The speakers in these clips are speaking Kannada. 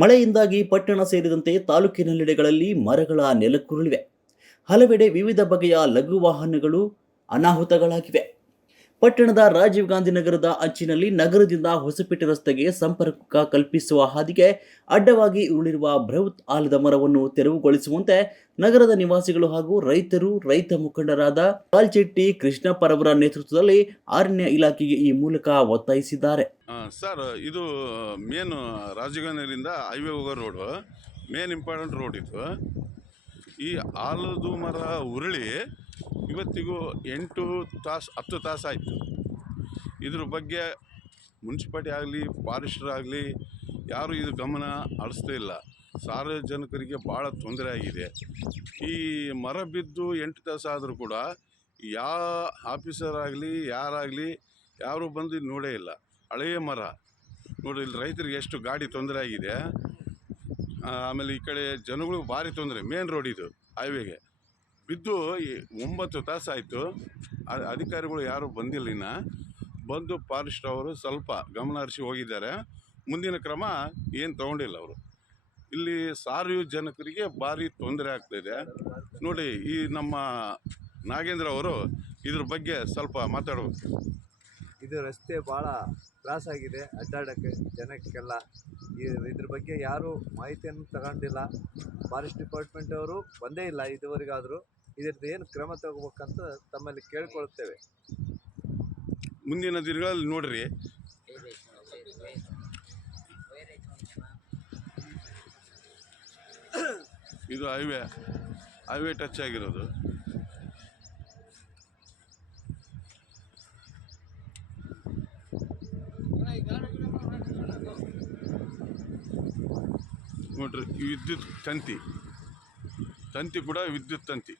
ಮಳೆಯಿಂದಾಗಿ ಪಟ್ಟಣ ಸೇರಿದಂತೆ ತಾಲೂಕಿನೆಲ್ಲೆಡೆಗಳಲ್ಲಿ ಮರಗಳ ನೆಲಕ್ಕುರುಳಿವೆ. ಹಲವೆಡೆ ವಿವಿಧ ಬಗೆಯ ಲಘು ವಾಹನಗಳು ಅನಾಹುತಗಳಾಗಿವೆ. ಪಟ್ಟಣದ ರಾಜೀವ್ ಗಾಂಧಿ ನಗರದ ಅಂಚಿನಲ್ಲಿ ನಗರದಿಂದ ಹೊಸಪೇಟೆ ರಸ್ತೆಗೆ ಸಂಪರ್ಕ ಕಲ್ಪಿಸುವ ಹಾದಿಗೆ ಅಡ್ಡವಾಗಿ ಉರುಳಿರುವ ಬೃಹತ್ ಆಲದ ಮರವನ್ನು ತೆರವುಗೊಳಿಸುವಂತೆ ನಗರದ ನಿವಾಸಿಗಳು ಹಾಗೂ ರೈತ ಮುಖಂಡರಾದ ಕಾಲ್ಚೆಟ್ಟಿ ಕೃಷ್ಣಪ್ಪರವರ ನೇತೃತ್ವದಲ್ಲಿ ಅರಣ್ಯ ಇಲಾಖೆಗೆ ಈ ಮೂಲಕ ಒತ್ತಾಯಿಸಿದ್ದಾರೆ. ಸರ್, ಇದು ಮೇನ್ ರಾಜೀವ್ ಗಾಂಧಿಯಿಂದ ಹೈವೇ ಹೋಗೋ ರೋಡು, ಮೇನ್ ಇಂಪಾರ್ಟೆಂಟ್ ರೋಡ್ ಇದು. ಈ ಆಲದ ಮರ ಉರುಳಿ ಇವತ್ತಿಗೂ 8 ತಾಸು 10 ತಾಸು ಆಯಿತು. ಇದ್ರ ಬಗ್ಗೆ ಮುನ್ಸಿಪಾಲ್ಟಿ ಆಗಲಿ ಫಾರೆಸ್ಟರ್ ಆಗಲಿ ಯಾರು ಇದು ಗಮನ ಹರಿಸ್ತಾ ಇಲ್ಲ. ಸಾರ್ವಜನಿಕರಿಗೆ ಭಾಳ ತೊಂದರೆ ಆಗಿದೆ. ಈ ಮರ ಬಿದ್ದು 8 ತಾಸು ಆದರೂ ಕೂಡ ಯಾವ ಆಫೀಸರ್ ಆಗಲಿ ಯಾರಾಗಲಿ ಯಾರು ಬಂದು ನೋಡೇ ಇಲ್ಲ. ಹಳೆಯ ಮರ ನೋಡಿ, ಇಲ್ಲಿ ರೈತರಿಗೆ ಎಷ್ಟು ಗಾಡಿ ತೊಂದರೆ ಆಗಿದೆ. ಆಮೇಲೆ ಈ ಕಡೆ ಜನಗಳಿಗೆ ಭಾರಿ ತೊಂದರೆ. ಮೇನ್ ರೋಡ್ ಇದು, ಹೈವೇಗೆ ಬಿದ್ದು 9 ತಾಸು ಆಯಿತು. ಅಧಿಕಾರಿಗಳು ಯಾರು ಬಂದಿಲ್ಲ. ಇನ್ನು ಬಂದು ಫಾರೆಸ್ಟ್ ಅವರು ಸ್ವಲ್ಪ ಗಮನ ಹರಿಸಿ ಹೋಗಿದ್ದಾರೆ. ಮುಂದಿನ ಕ್ರಮ ಏನು ತಗೊಂಡಿಲ್ಲ ಅವರು. ಇಲ್ಲಿ ಸಾರ್ವಜನಿಕರಿಗೆ ಭಾರಿ ತೊಂದರೆ ಆಗ್ತಾಯಿದೆ. ನೋಡಿ, ಈ ನಮ್ಮ ನಾಗೇಂದ್ರ ಅವರು ಇದ್ರ ಬಗ್ಗೆ ಸ್ವಲ್ಪ ಮಾತಾಡಬೇಕು. ಇದು ರಸ್ತೆ ಭಾಳ ತ್ರಾಸಾಗಿದೆ ಅಡ್ಡಾಡೋಕ್ಕೆ ಜನಕ್ಕೆಲ್ಲ. ಇದ್ರ ಬಗ್ಗೆ ಯಾರೂ ಮಾಹಿತಿಯನ್ನು ತಗೊಂಡಿಲ್ಲ. ಫಾರೆಸ್ಟ್ ಡಿಪಾರ್ಟ್ಮೆಂಟ್ ಅವರು ಬಂದೇ ಇಲ್ಲ ಇದುವರೆಗಾದರೂ. ಇದ್ರದ್ದು ಏನು ಕ್ರಮ ತಗೋಬೇಕಂತ ತಮ್ಮಲ್ಲಿ ಕೇಳ್ಕೊಳ್ತೇವೆ. ಮುಂದಿನ ದಿನಗಳಲ್ಲಿ ನೋಡ್ರಿ, ಇದು ಹೈವೇ ಟಚ್ ಆಗಿರೋದು. ನೋಡ್ರಿ, ವಿದ್ಯುತ್ ತಂತಿ ಕೂಡ ವಿದ್ಯುತ್ ತಂತಿ.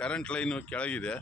Current line ಕೆಳಗಿದೆ.